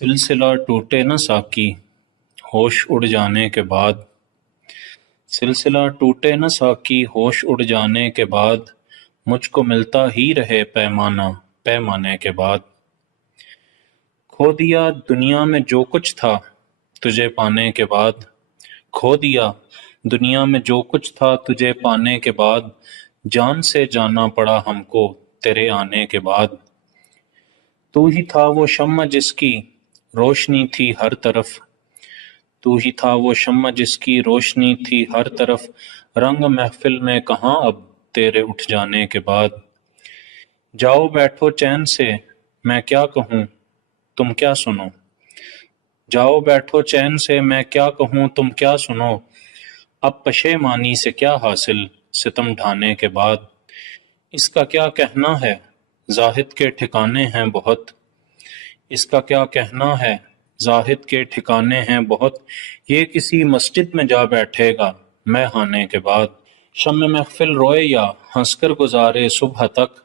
سلسلہ ٹوٹے نہ ساقی ہوش اڑ جانے کے بعد، سلسلہ ٹوٹے نہ ساقی ہوش اڑ جانے کے بعد، مجھ کو ملتا ہی رہے پیمانہ پیمانے کے بعد۔ کھو دیا دنیا میں جو کچھ تھا تجھے پانے کے بعد، کھو دیا دنیا میں جو کچھ تھا تجھے پانے کے بعد، جان سے جانا پڑا ہم کو تیرے آنے کے بعد۔ تو ہی تھا وہ شمع جس کی روشنی تھی ہر طرف، تو ہی تھا وہ شمع جس کی روشنی تھی ہر طرف، رنگ محفل میں کہاں اب تیرے اٹھ جانے کے بعد۔ جاؤ بیٹھو چین سے میں کیا کہوں تم کیا سنو، جاؤ بیٹھو چین سے میں کیا کہوں تم کیا سنو، اب پشیمانی سے کیا حاصل ستم ڈھانے کے بعد۔ اس کا کیا کہنا ہے زاہد کے ٹھکانے ہیں بہت، اس کا کیا کہنا ہے زاہد کے ٹھکانے ہیں بہت، یہ کسی مسجد میں جا بیٹھے گا میں ہانے کے بعد۔ شمع محفل روئے یا ہنس کر گزارے صبح تک،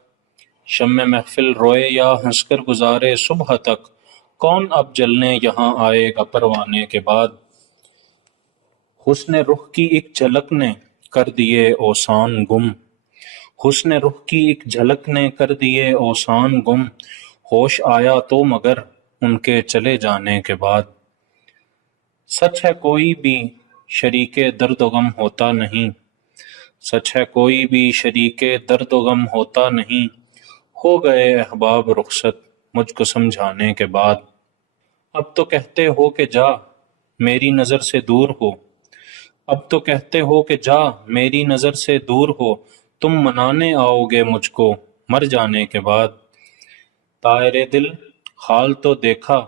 شمع محفل روئے یا ہنس کر گزارے صبح تک، کون اب جلنے یہاں آئے گا پروانے کے بعد۔ حسن رخ کی ایک جھلک نے کر دیے اوسان گم، حسن رخ کی ایک جھلک نے کر دیے اوسان گم، ہوش آیا تو مگر ان کے چلے جانے کے بعد۔ سچ ہے کوئی بھی شریک درد و غم ہوتا نہیں، سچ ہے کوئی بھی شریک درد و غم ہوتا نہیں، ہو گئے احباب رخصت مجھ کو سمجھانے کے بعد۔ اب تو کہتے ہو کہ جا میری نظر سے دور ہو، اب تو کہتے ہو کہ جا میری نظر سے دور ہو، تم منانے آؤ گے مجھ کو مر جانے کے بعد۔ طائر دل حال تو دیکھا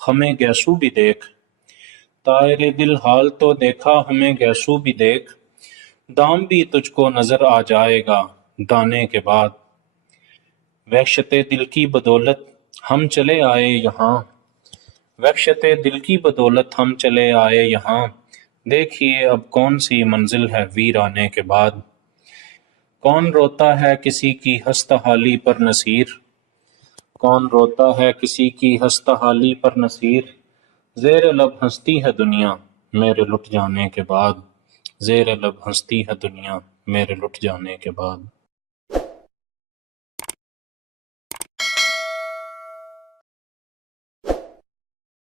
ہمیں گیسو بھی دیکھ، طائر دل حال تو دیکھا ہمیں گیسو بھی دیکھ، دام بھی تجھ کو نظر آ جائے گا دانے کے بعد۔ وحشت دل کی بدولت ہم چلے آئے یہاں، وحشت دل کی بدولت ہم چلے آئے یہاں، دیکھیے اب کون سی منزل ہے ویرانے کے بعد۔ کون روتا ہے کسی کی ہست حالی پر نصیر، کون روتا ہے کسی کی ہست حالی پر نصیر، زیر لب ہنستی ہے دنیا میرے لٹ جانے کے بعد، زیر لب ہنستی ہے دنیا میرے لٹ جانے کے بعد۔